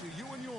To you and yours.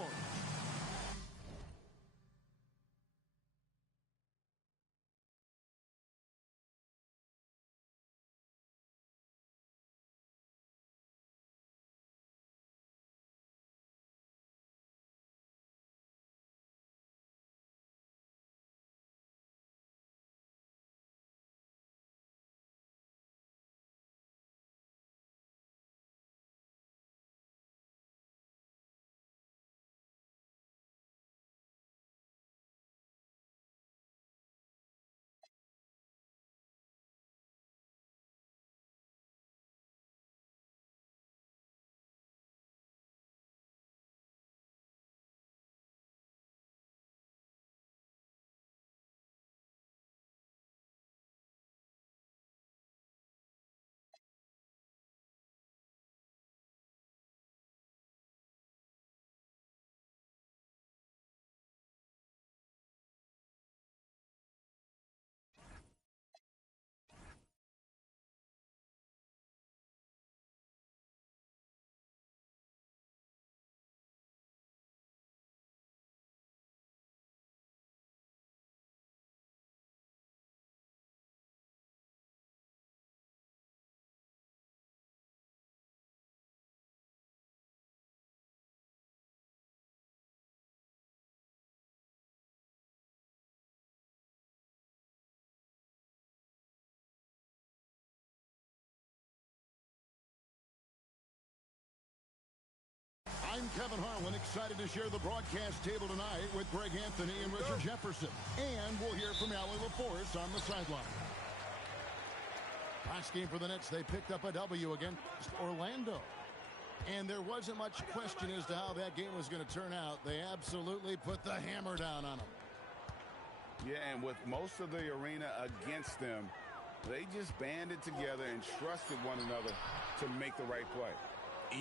I'm Kevin Harlan, excited to share the broadcast table tonight with Greg Anthony and Richard Jefferson. And we'll hear from Allie LaForce on the sideline. Last game for the Nets, they picked up a W against Orlando. And there wasn't much question as to how that game was going to turn out. They absolutely put the hammer down on them. Yeah, and with most of the arena against them, they just banded together and trusted one another to make the right play.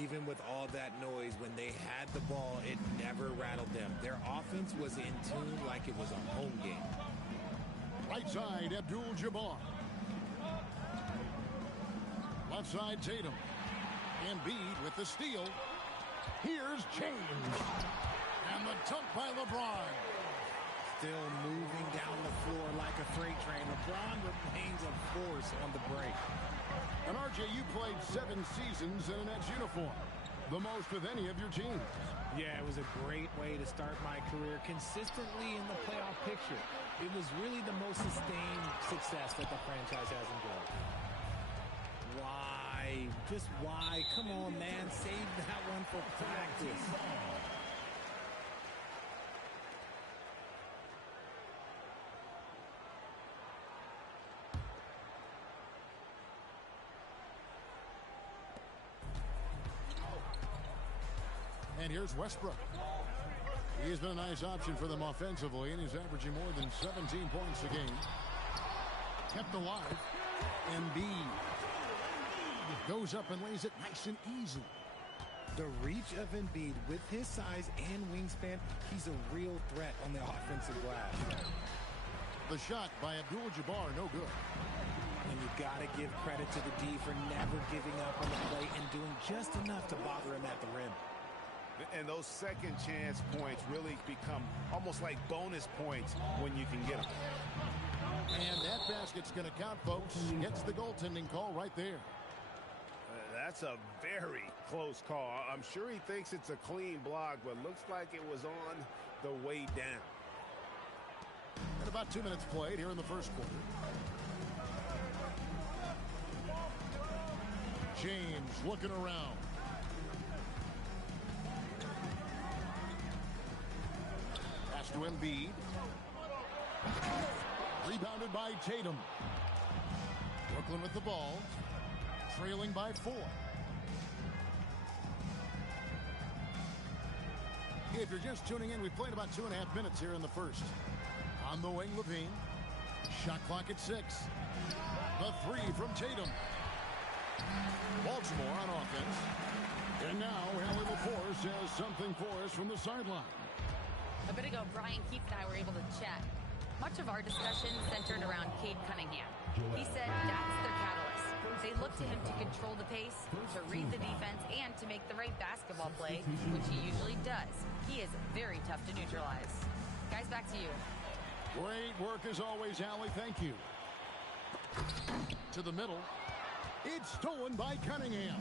Even with all that noise, when they had the ball, it never rattled them. Their offense was in tune like it was a home game. Right side, Abdul-Jabbar. Left side, Tatum. Embiid with the steal. Here's James. And the dunk by LeBron. Still moving down the floor like a freight train. LeBron remains a force on the break. And RJ, you played 7 seasons in a Nets uniform. The most with any of your teams. Yeah, it was a great way to start my career consistently in the playoff picture. It was really the most sustained success that the franchise has enjoyed. Why? Just why? Come on, man. Save that one for practice. And here's Westbrook. He's been a nice option for them offensively, and he's averaging more than 17 points a game. Kept alive. Embiid goes up and lays it nice and easy. The reach of Embiid with his size and wingspan, he's a real threat on the offensive glass. The shot by Abdul-Jabbar, no good. And you got to give credit to the D for never giving up on the play and doing just enough to bother him at the rim. And those second chance points really become almost like bonus points when you can get them. And that basket's going to count, folks. Gets the goaltending call right there. That's a very close call. I'm sure he thinks it's a clean block, but looks like it was on the way down. And about 2 minutes played here in the first quarter. James looking around. Pass to Embiid. Rebounded by Tatum. Brooklyn with the ball. Trailing by 4. If you're just tuning in, we've played about 2.5 minutes here in the first. On the wing, Levine. Shot clock at 6. The 3 from Tatum. Baltimore on offense. And now, Allie LaForce has something for us from the sideline. A bit ago, Brian Keith and I were able to chat. Much of our discussion centered around Cade Cunningham. He said that's their catalyst. They look to him to control the pace, to read the defense, and to make the right basketball play, which he usually does. He is very tough to neutralize. Guys, back to you. Great work as always, Allie. Thank you. To the middle. It's stolen by Cunningham.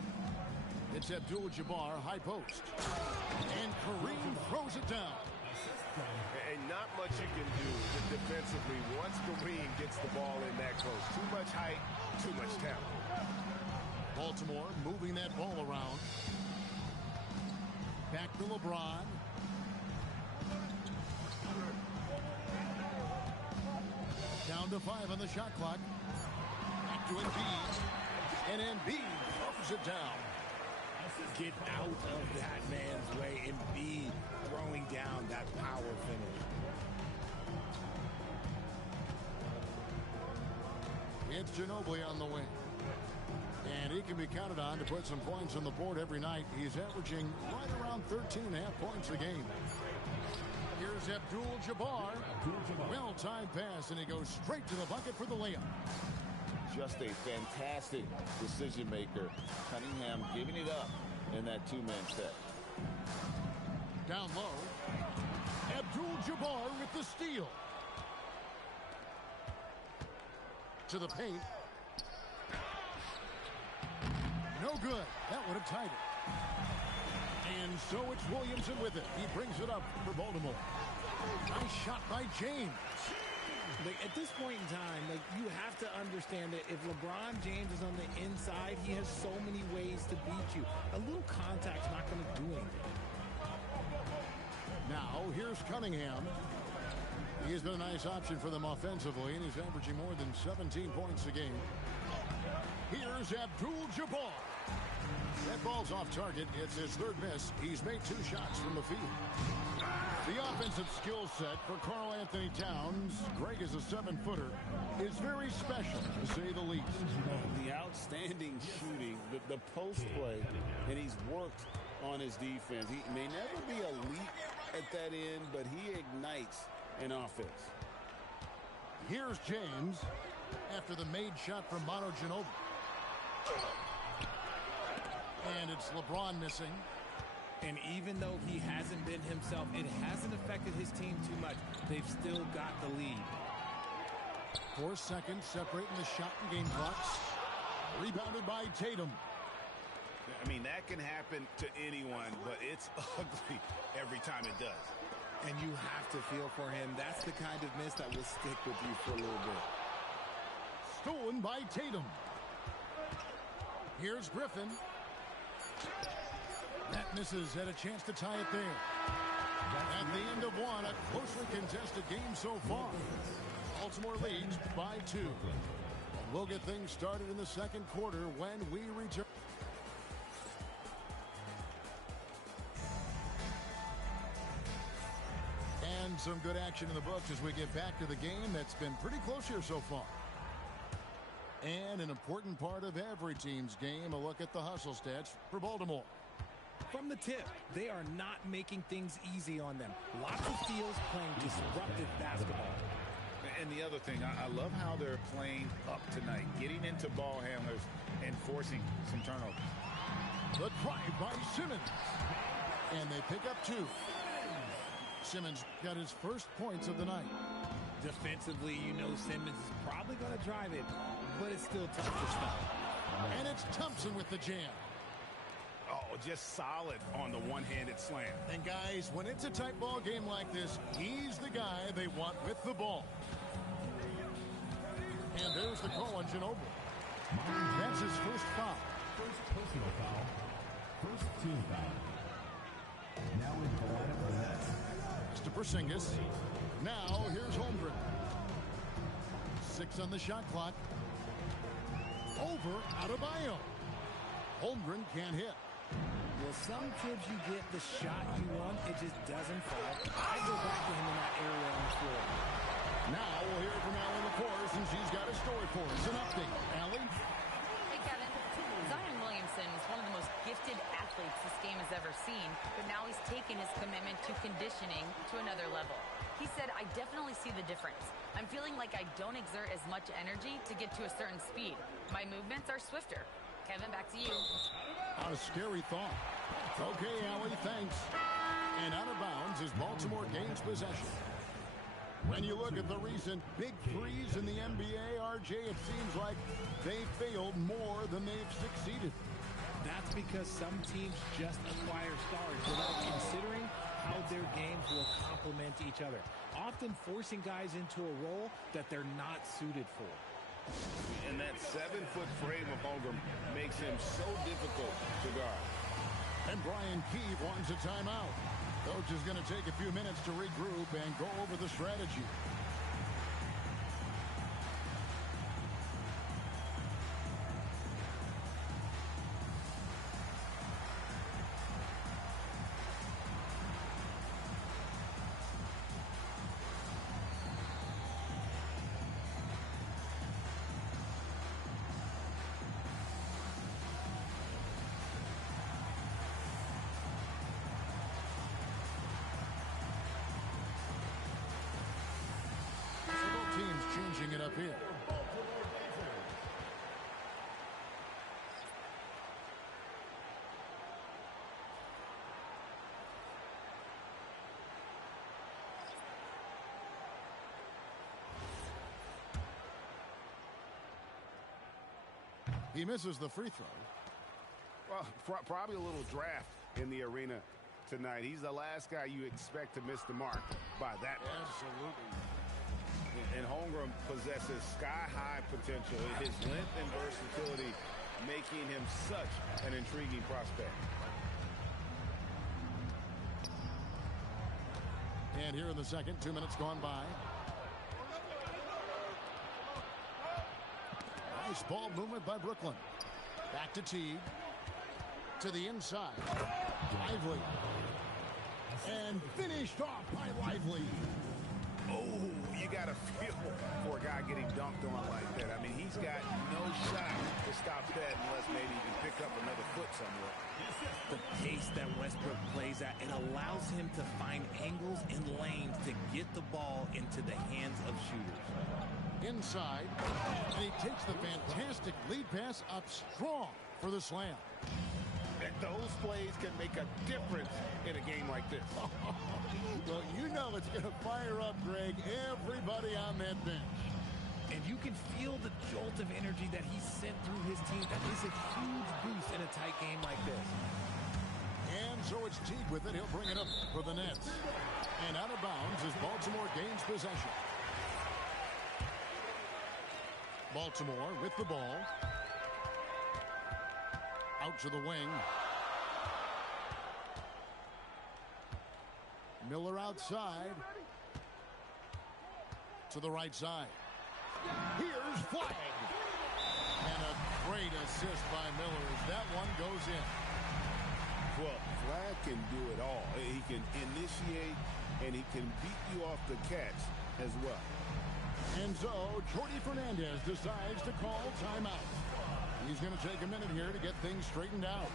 It's Abdul-Jabbar, high post. And Kareem throws it down. And not much you can do defensively once Kareem gets the ball in that close. Too much height, too much talent. Baltimore moving that ball around. Back to LeBron. Down to 5 on the shot clock. Back to Embiid. And Embiid throws it down. Get out of that man's way. Embiid throwing down that power finish. It's Ginobili on the wing. And he can be counted on to put some points on the board every night. He's averaging right around 13.5 points a game. Here's Abdul-Jabbar. Well-timed pass, and he goes straight to the bucket for the layup. Just a fantastic decision maker. Cunningham giving it up in that two-man set. Down low. Abdul-Jabbar with the steal. To the paint. No good. That would have tied it. And so it's Williamson with it. He brings it up for Baltimore. Nice shot by James. Like, at this point in time, like, you have to understand that if LeBron James is on the inside, he has so many ways to beat you. A little contact's not going to do anything. Now, here's Cunningham. He has been a nice option for them offensively, and he's averaging more than 17 points a game. Here's Abdul-Jabbar. That ball's off target. It's his third miss. He's made 2 shots from the field. The offensive skill set for Karl Anthony Towns, Greg is a 7-footer, is very special, to say the least. The outstanding shooting, the post play, and he's worked on his defense. He may never be elite at that end, but he ignites an offense. Here's James after the made shot from Manu Ginobili. And it's LeBron missing. And even though he hasn't been himself, it hasn't affected his team too much. They've still got the lead. 4 seconds separating the shot and game clocks. Rebounded by Tatum. I mean, that can happen to anyone, but it's ugly every time it does. And you have to feel for him. That's the kind of miss that will stick with you for a little bit. Stolen by Tatum. Here's Griffin. That misses. Had a chance to tie it there. At the end of 1, a closely contested game so far. Baltimore leads by 2. We'll get things started in the second quarter when we return. And some good action in the books as we get back to the game that's been pretty close here so far. And an important part of every team's game, a look at the hustle stats for Baltimore. From the tip, they are not making things easy on them. Lots of steals, playing disruptive basketball. And the other thing, I love how they're playing up tonight, getting into ball handlers and forcing some turnovers. The drive by Simmons. And they pick up 2. Simmons got his first points of the night. Defensively, you know Simmons is probably going to drive it, but it's still tough to stop. And it's Thompson with the jam. Oh, just solid on the one-handed slam. And guys, when it's a tight ball game like this, he's the guy they want with the ball. And there's the call on Ginobili. That's his first foul. First personal foul. First team foul. Now in the lineup for the Nets. To Porzingis. Now here's Holmgren. 6 on the shot clock. Over Adebayo. Holmgren can't hit. Well, sometimes you get the shot you want, it just doesn't fall. I go back to him in that area on the floor. Now we'll hear from Allie LaForce, and she's got a story for us. An update. Allie? Hey, Kevin. Zion Williamson is one of the most gifted athletes this game has ever seen, but now he's taken his commitment to conditioning to another level. He said, "I definitely see the difference. I'm feeling like I don't exert as much energy to get to a certain speed. My movements are swifter." Kevin, back to you. What a scary thought. Okay, Allie, thanks. And out of bounds as Baltimore gains possession. When you look at the recent big threes in the NBA, RJ, it seems like they failed more than they've succeeded. That's because some teams just acquire stars without considering how their games will complement each other, often forcing guys into a role that they're not suited for. And that 7-foot frame of Holmgren makes him so difficult to guard. And Brian Keefe wants a timeout. Coach is going to take a few minutes to regroup and go over the strategy. Changing it up here. He misses the free throw. Well, probably a little draft in the arena tonight. He's the last guy you expect to miss the mark by that much. Absolutely. And Holmgren possesses sky-high potential. His length and versatility making him such an intriguing prospect. And here in the second, 2 minutes gone by. Nice ball movement by Brooklyn. Back to Teague. To the inside. Lively. And finished off by Lively. Oh, you got to feel for a guy getting dunked on like that. I mean, he's got no shot to stop that unless maybe he can pick up another foot somewhere. The pace that Westbrook plays at, it allows him to find angles and lanes to get the ball into the hands of shooters. Inside, and he takes the fantastic lead pass up strong for the slam. And those plays can make a difference in a game like this. Well, you know it's going to fire up, Greg, everybody on that bench. And you can feel the jolt of energy that he sent through his team. That is a huge boost in a tight game like this. And so it's Teague with it. He'll bring it up for the Nets. And out of bounds as Baltimore gains possession. Baltimore with the ball. Out to the wing. Miller outside. To the right side. Here's Flag. And a great assist by Miller as that one goes in. Well, Flag can do it all. He can initiate, and he can beat you off the catch as well. And so, Jordi Fernandez decides to call timeout. He's going to take a minute here to get things straightened out.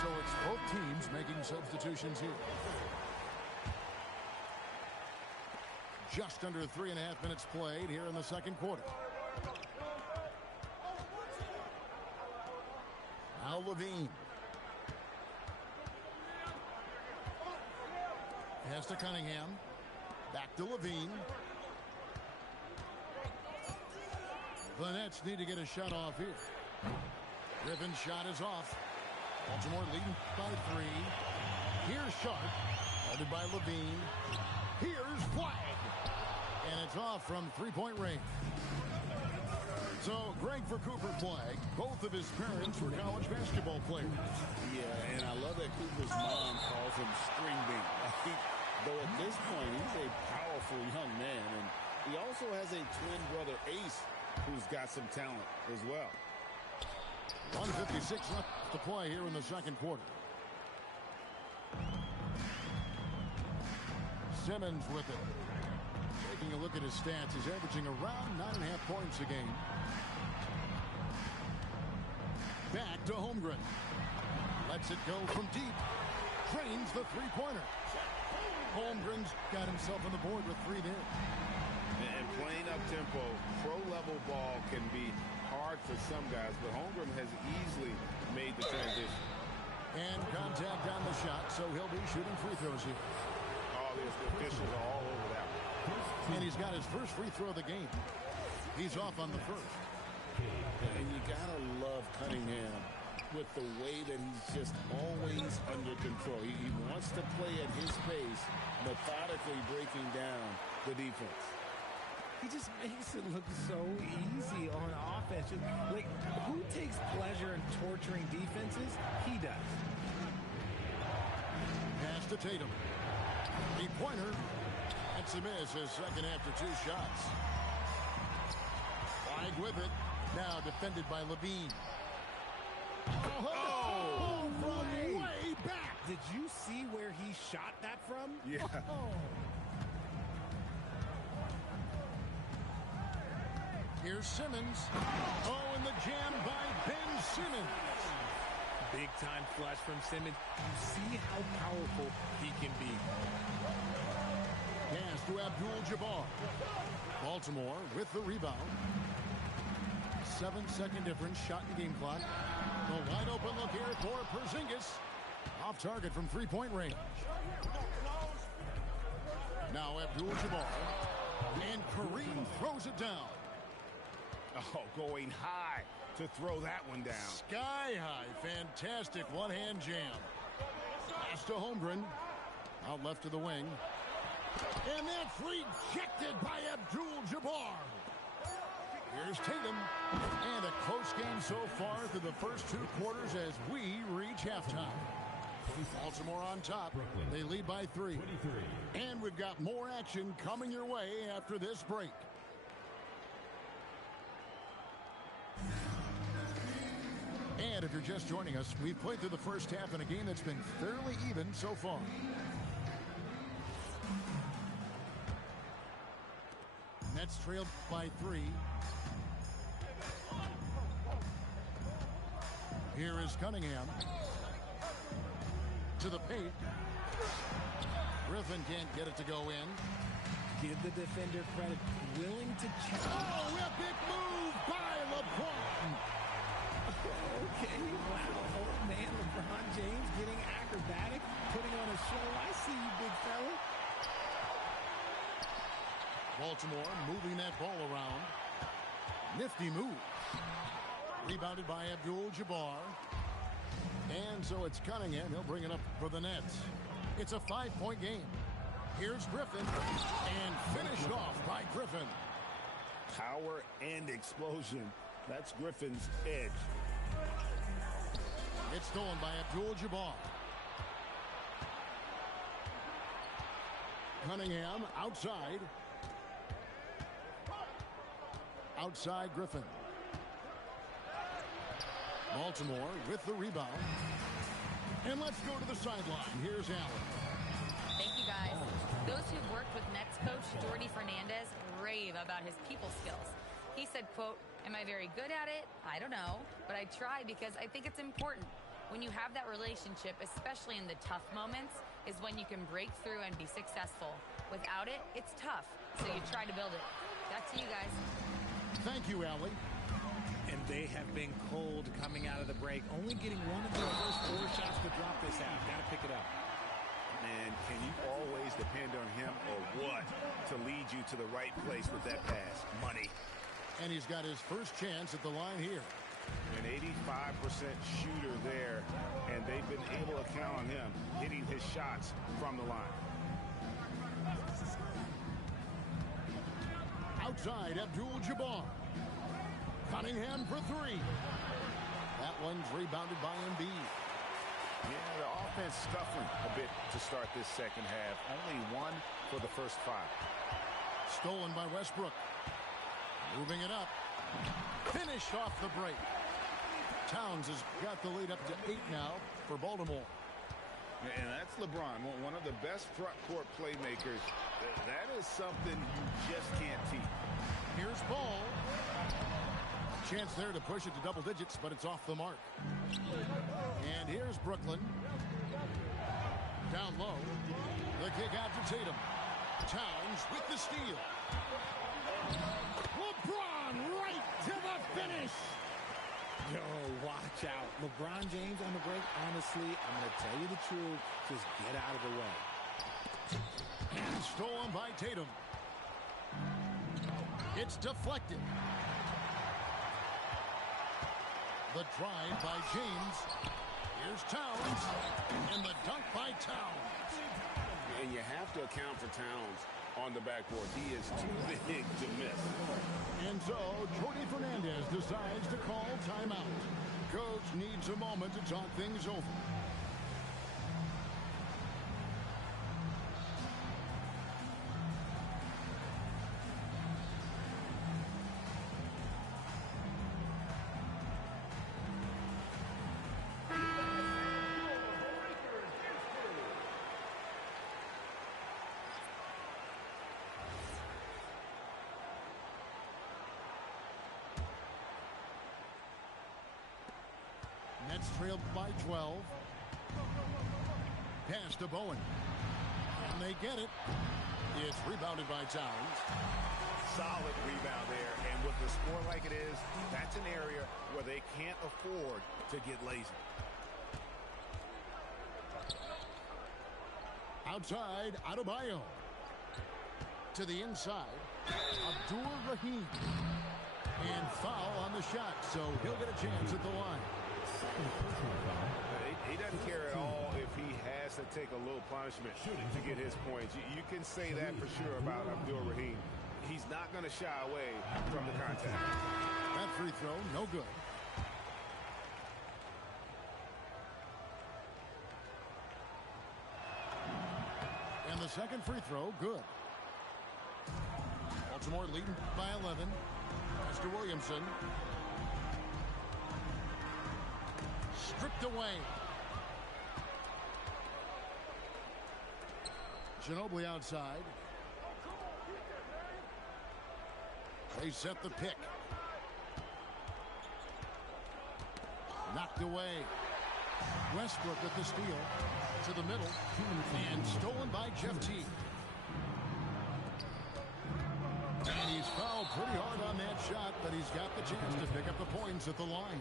So it's both teams making substitutions here. Just under 3.5 minutes played here in the second quarter. Now Levine. Pass to Cunningham. Back to Levine. The Nets need to get a shot off here. Griffin's shot is off. Baltimore leading by 3. Here's Sharp. Guarded by Levine. Here's Flag. And it's off from three-point range. So, great for Cooper Flag. Both of his parents were college basketball players. Yeah, and I love that Cooper's mom calls him String Bean. Though at this point, he's a powerful young man. And he also has a twin brother, Ace, who's got some talent as well. 1:56 left to play here in the second quarter. Simmons with it. Taking a look at his stats, he's averaging around 9.5 points a game. Back to Holmgren. Lets it go from deep. Drains the three-pointer. Holmgren's got himself on the board with 3 there. And playing up-tempo, pro-level ball can be hard for some guys, but Holmgren has easily made the transition. And contact on the shot, so he'll be shooting free throws here. All the officials are all over that one. And he's got his first free throw of the game. He's off on the first. And you gotta love Cunningham with the way that he's just always under control. He wants to play at his pace, methodically breaking down the defense. He just makes it look so easy on offense. Like, who takes pleasure in torturing defenses? He does. Pass to Tatum. Three-pointer. That's a miss, his second after 2 shots. Flag with it. Now defended by Levine. Oh, from way back. Did you see where he shot that from? Yeah. Oh. Here's Simmons. Oh, and the jam by Ben Simmons. Big-time flush from Simmons. You see how powerful he can be. Pass to Abdul-Jabbar. Baltimore with the rebound. 7-second difference. Shot in game clock. The wide open look here for Porzingis. Off target from three-point range. Now Abdul-Jabbar. And Kareem throws it down. Oh, going high to throw that one down. Sky high. Fantastic one-hand jam. Pass to Holmgren. Out left to the wing. And that's rejected by Abdul-Jabbar. Here's Tatum. And a close game so far through the first 2 quarters as we reach halftime. Baltimore on top. They lead by 3. And we've got more action coming your way after this break. And if you're just joining us, we've played through the first half in a game that's been fairly even so far. Nets trailed by 3. Here is Cunningham. To the paint. Griffin can't get it to go in. Give the defender credit. Willing to check. Oh, epic move by LeBron. Okay, wow. Oh, man, LeBron James getting acrobatic, putting on a show. I see you, big fella. Baltimore moving that ball around. Nifty move. Rebounded by Abdul-Jabbar. And so it's Cunningham. He'll bring it up for the Nets. It's a 5-point game. Here's Griffin. And finished off by Griffin. Power and explosion. That's Griffin's edge. It's stolen by Abdul-Jabbar. Cunningham outside. Outside Griffin. Baltimore with the rebound. And let's go to the sideline. Here's Allen. Thank you, guys. Those who've worked with Nets coach Jordi Fernandez rave about his people skills. He said, quote, "Am I very good at it? I don't know, but I try because I think it's important. When you have that relationship, especially in the tough moments, is when you can break through and be successful. Without it, it's tough, so you try to build it." Back to you guys. Thank you, Allie. And they have been cold coming out of the break. Only getting one of their first 4 shots to drop this half. Got to pick it up. Man, can you always depend on him or what to lead you to the right place with that pass? Money. And he's got his first chance at the line here. An 85% shooter there, and they've been able to count on him hitting his shots from the line. Outside, Abdul-Jabbar. Cunningham for three. That one's rebounded by Embiid. Yeah, the offense scuffling a bit to start this second half. Only one for the first 5. Stolen by Westbrook. Moving it up. Finished off the break. Towns has got the lead up to 8 now for Baltimore. And that's LeBron, one of the best front court playmakers. That is something you just can't teach. Here's Ball. Chance there to push it to double digits, but it's off the mark. And here's Brooklyn. Down low. The kick out to Tatum. Towns with the steal. LeBron right to the finish. Yo, watch out. LeBron James on the break, honestly, I'm going to tell you the truth. Just get out of the way. And stolen by Tatum. It's deflected. The drive by James. Here's Towns. And the dunk by Towns. And you have to account for Towns on the backboard. He is too big to miss. And so, Jordi Fernandez decides to call timeout. Coach needs a moment to talk things over. Nets trailed by 12. Pass to Bowen. And they get it. It's rebounded by Towns. Solid rebound there. And with the score like it is, that's an area where they can't afford to get lazy. Outside, Adebayo. To the inside, Abdur-Rahim. And foul on the shot, so he'll get a chance at the line. He doesn't care at all if he has to take a little punishment to get his points. You can say that for sure about Abdur-Rahim. He's not going to shy away from the contact. That free throw, no good. And the second free throw, good. Baltimore leading by 11. Pass to Williamson. Stripped away. Ginobili outside. They set the pick. Knocked away. Westbrook with the steal. To the middle. And stolen by Jeff Teague. And he's fouled pretty hard on that shot, but he's got the chance to pick up the points at the line.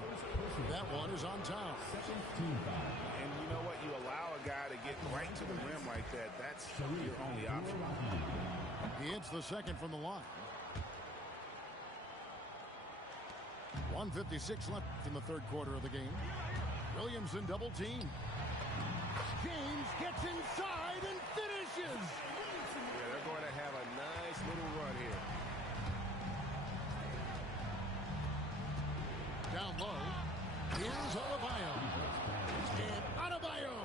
That one is on Towns. And you know what? You allow a guy to get right to the rim like that. That's your only option. He hits the second from the line. 1:56 left in the third quarter of the game. Williamson double team. James gets inside and finishes. Yeah, they're going to have a nice little run here. Down low. Here's Adebayo. And Adebayo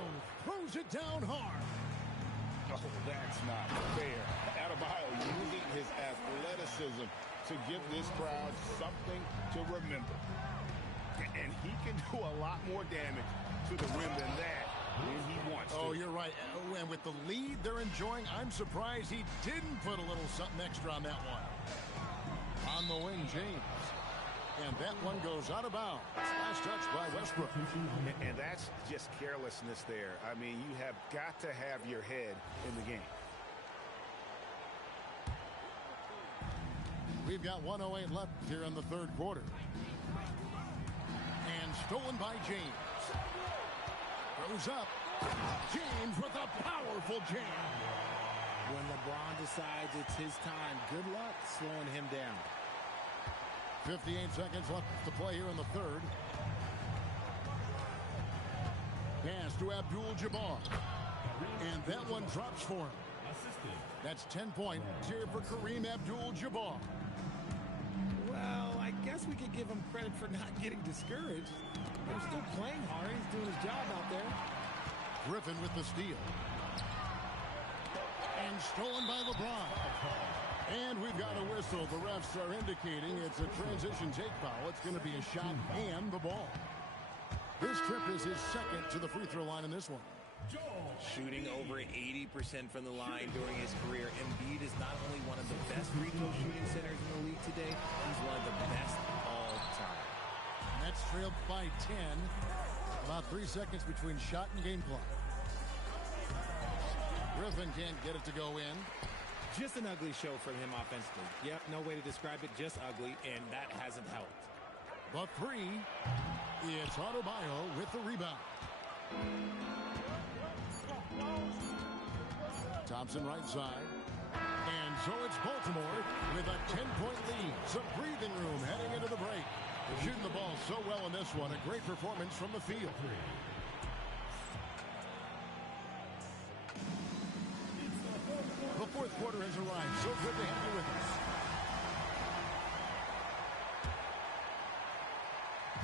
throws it down hard. Oh, that's not fair. Adebayo using his athleticism to give this crowd something to remember. And he can do a lot more damage to the rim than that when he wants to. Oh, you're right. And with the lead they're enjoying, I'm surprised he didn't put a little something extra on that one. On the wing, James. And that one goes out of bounds. Last touch by Westbrook. And that's just carelessness there. I mean, you have got to have your head in the game. We've got 1:08 left here in the third quarter. And stolen by James. Goes up. James with a powerful jam. When LeBron decides it's his time, good luck slowing him down. 58 seconds left to play here in the third. Pass to Abdul-Jabbar. And that one drops for him. That's 10 points here for Kareem Abdul-Jabbar. Well, I guess we could give him credit for not getting discouraged. They're still playing hard. He's doing his job out there. Griffin with the steal. And stolen by LeBron. And we've got a whistle. The refs are indicating it's a transition take foul. It's going to be a shot and the ball. This trip is his second to the free throw line in this one. Shooting over 80% from the line during his career. Embiid is not only one of the best free throw shooting centers in the league today, he's one of the best all time. Nets trailed by 10. About 3 seconds between shot and game clock. Griffin can't get it to go in. Just an ugly show for him offensively. Yep, no way to describe it, just ugly, and that hasn't helped. The three, it's Adebayo with the rebound. Thompson right side. And so it's Baltimore with a 10-point lead. Some breathing room heading into the break. They're shooting the ball so well in this one. A great performance from the field. The fourth quarter has arrived. So good to have you with us.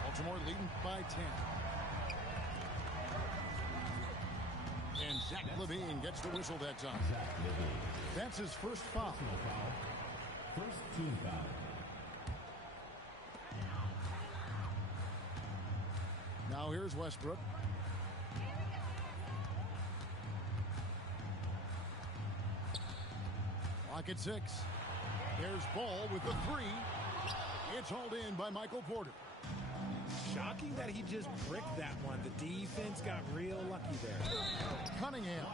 Baltimore leading by 10. And Zach LaVine gets the whistle that time. That's his first foul. First team foul. Now here's Westbrook. Clock at 6. There's Ball with the three. It's hauled in by Michael Porter. Shocking that he just bricked that one. The defense got real lucky there. Cunningham.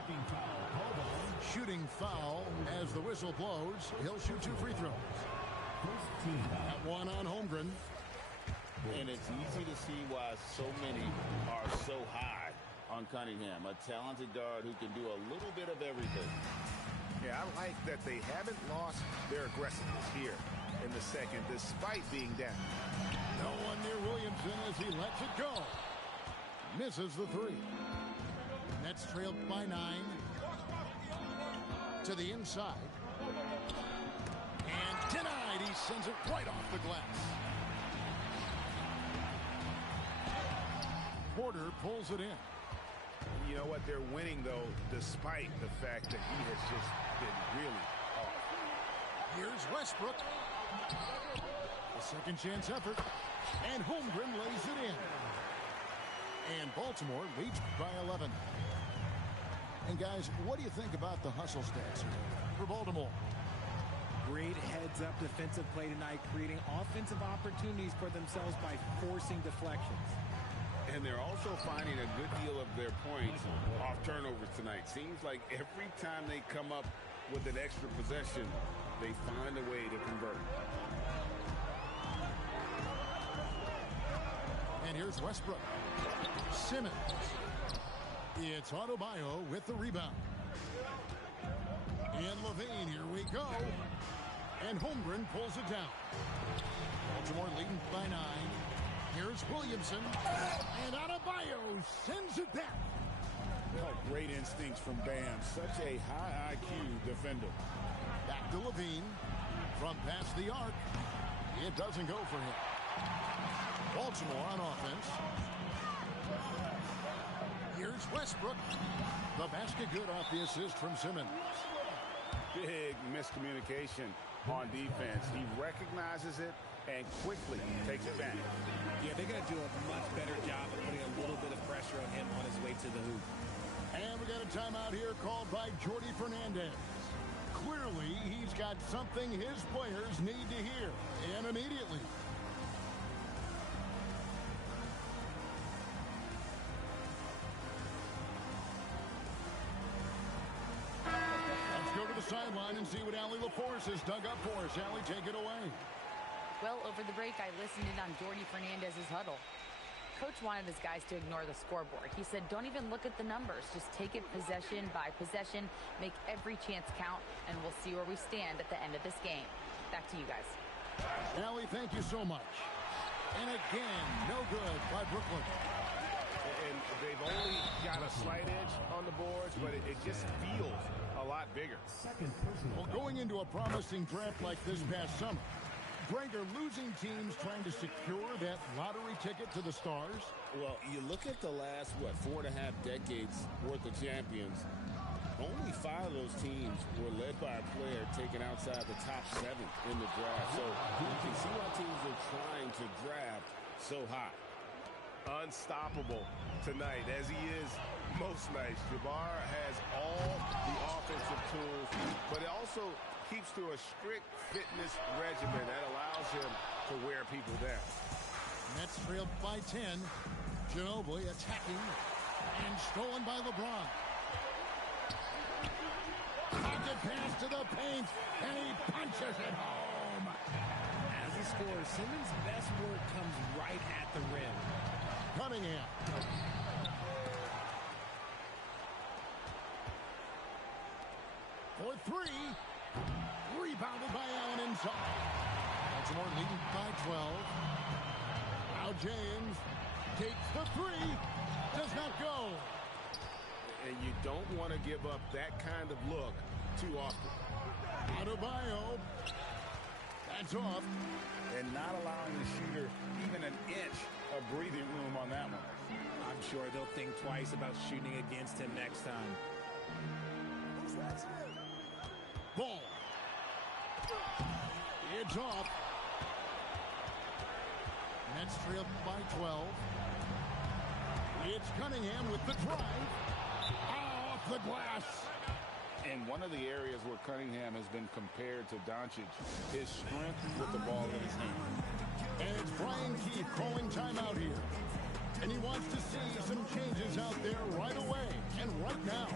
Shooting foul as the whistle blows. He'll shoot 2 free throws. That one on Holmgren. And it's easy to see why so many are so high on Cunningham. A talented guard who can do a little bit of everything. Yeah, I like that they haven't lost their aggressiveness here in the second, despite being down. No one near Williamson as he lets it go. Misses the three. Nets trailed by 9. To the inside. And denied. He sends it right off the glass. Porter pulls it in. You know what? They're winning, though, despite the fact that he has just been really off. Here's Westbrook. A second chance effort. And Holmgren lays it in. And Baltimore leads by 11. And guys, what do you think about the hustle stats for Baltimore? Great heads-up defensive play tonight, creating offensive opportunities for themselves by forcing deflections. And they're also finding a good deal of their points off turnovers tonight. Seems like every time they come up with an extra possession, they find a way to convert. And here's Westbrook. Simmons. It's Adebayo with the rebound. And LaVine, here we go. And Holmgren pulls it down. Baltimore leading by 9. Here's Williamson. And Adebayo sends it back. Oh, great instincts from Bam. Such a high IQ defender. Back to LaVine. From past the arc. It doesn't go for him. Baltimore on offense. Here's Westbrook. The basket good off the assist from Simmons. Big miscommunication on defense. He recognizes it and quickly takes advantage. Yeah, they're going to do a much better job of putting a little bit of pressure on him on his way to the hoop. And we got a timeout here called by Jordi Fernandez. Clearly, he's got something his players need to hear, and immediately. Let's go to the sideline and see what Allie LaForce has dug up for us. Allie, take it away. Well, over the break, I listened in on Jordi Fernandez's huddle. Coach wanted his guys to ignore the scoreboard. He said, don't even look at the numbers. Just take it possession by possession, make every chance count, and we'll see where we stand at the end of this game. Back to you guys. Allie, thank you so much. And again, no good by Brooklyn. And they've only got a slight edge on the boards, but it just feels a lot bigger. Well, going into a promising draft like this past summer, Greg, are losing teams trying to secure that lottery ticket to the stars? Well, you look at the last, 4.5 decades worth of champions, only 5 of those teams were led by a player taken outside the top 7 in the draft. So you can see why teams are trying to draft so high. Unstoppable tonight, as he is most nights. Jabbar has all the offensive tools, but it also keeps to a strict fitness regimen that allows him to wear people down. Nets trailed by 10. Ginobili attacking and stolen by LeBron. Pocket pass to the paint, and he punches it home. As a scorer, Simmons' best work comes right at the rim. Cunningham. For 3. Rebounded by Allen inside. Baltimore leading by 12. Now James takes the 3. Does not go. And you don't want to give up that kind of look too often. Adebayo. That's off. And not allowing the shooter even an inch of breathing room on that one. I'm sure they'll think twice about shooting against him next time. Ball. It's off. Nets trailed by 12. It's Cunningham with the drive. Off the glass. And one of the areas where Cunningham has been compared to Doncic, his strength with the ball in his hand. And it's Brian Keefe calling timeout here. And he wants to see some changes out there right away and right now.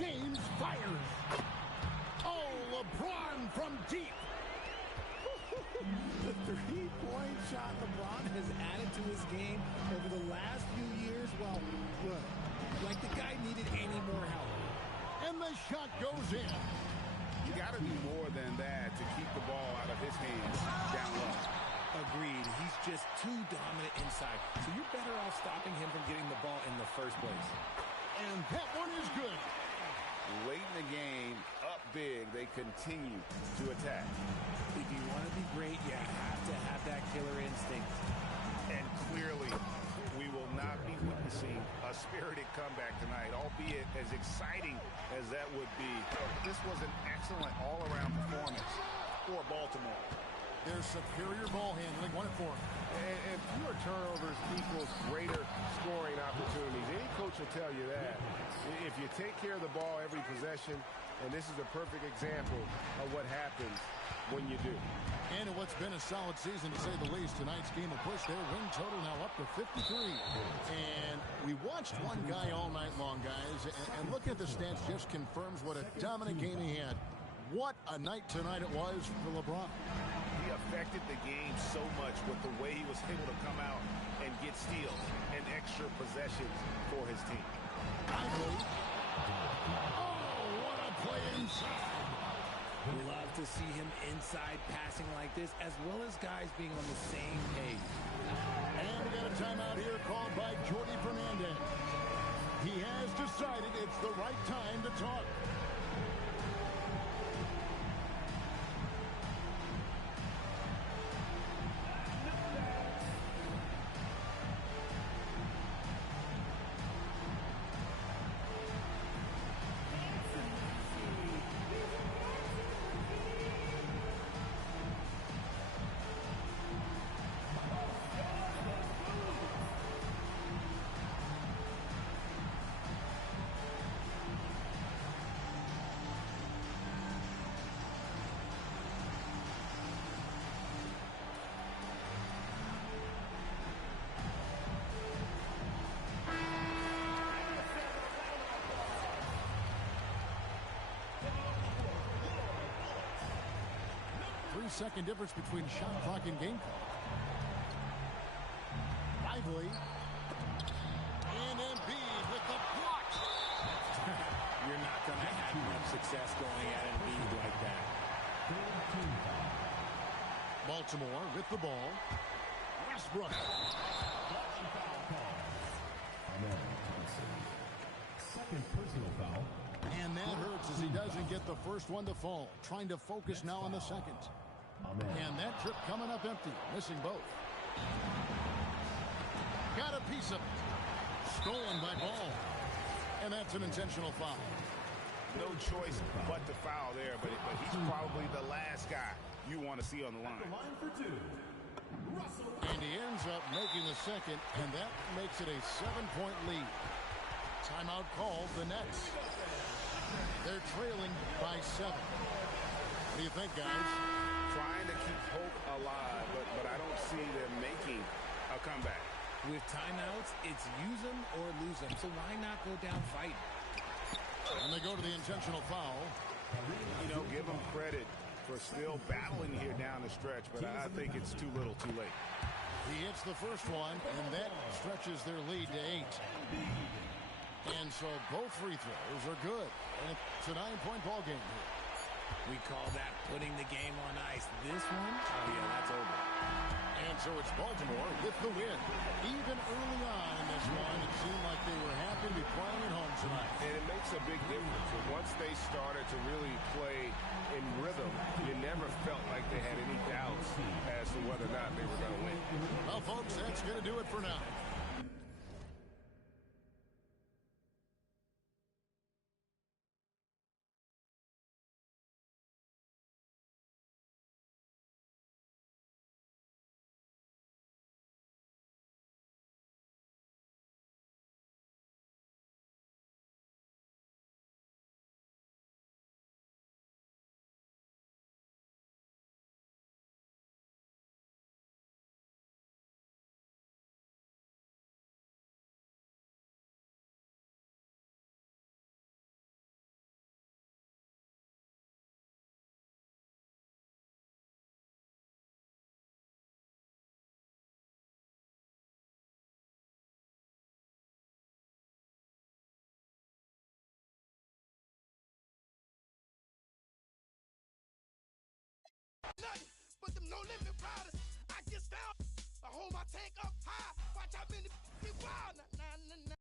James fires. Oh, LeBron from deep. The three-point shot LeBron has added to his game over the last few years. Well, good. Like the guy needed any more help. And the shot goes in. You got to do more than that to keep the ball out of his hands down low. Agreed. He's just too dominant inside. So you're better off stopping him from getting the ball in the first place. And that one is good. Late in the game, up big, they continue to attack. If you want to be great, you have to have that killer instinct. And clearly, we will not be witnessing a spirited comeback tonight, albeit as exciting as that would be. This was an excellent all-around performance for Baltimore. Their superior ball handling won it for him. And fewer turnovers equals greater scoring opportunities. Any coach will tell you that. If you take care of the ball every possession, and this is a perfect example of what happens when you do. And in what's been a solid season, to say the least, tonight's game will push their win total now up to 53. And we watched one guy all night long, guys, and looking at the stats just confirms what a dominant game he had. What a night tonight it was for LeBron. He affected the game so much with the way he was able to come out and get steals and extra possessions for his team. Oh, what a play inside. Love to see him inside passing like this, as well as guys being on the same page. And we got a timeout here called by Jordi Fernandez. He has decided it's the right time to talk. 1-second difference between shot clock and game clock. Lively. And Embiid with the block. You're not going to have much success going at Embiid like that. Baltimore with the ball. Westbrook. Second personal foul. And that hurts as he doesn't get the first one to fall. Trying to focus now on the second. And that trip coming up empty. Missing both. Got a piece of it. Stolen by Ball. And that's an intentional foul. No choice but to foul there, but he's probably the last guy you want to see on the line. And he ends up making the second, and that makes it a 7-point lead. Timeout called the Nets. They're trailing by 7. What do you think, guys? Trying to keep hope alive, but I don't see them making a comeback. With timeouts, it's use them or lose them. So why not go down fighting? And they go to the intentional foul. You know, give them credit for still battling here down the stretch, but I think it's too little too late. He hits the first one, and that stretches their lead to 8. And so both free throws are good. And it's a 9-point ball game here. We call that putting the game on ice. This one, oh yeah, that's over. And so it's Baltimore with the win. Even early on in this one, it seemed like they were happy to be playing at home tonight. And it makes a big difference. Once they started to really play in rhythm, you never felt like they had any doubts as to whether or not they were going to win. Well, folks, that's going to do it for now. Nothing but them no limit riders. I get down, I hold my tank up high. Watch how many wild. Nah, nah, nah, nah.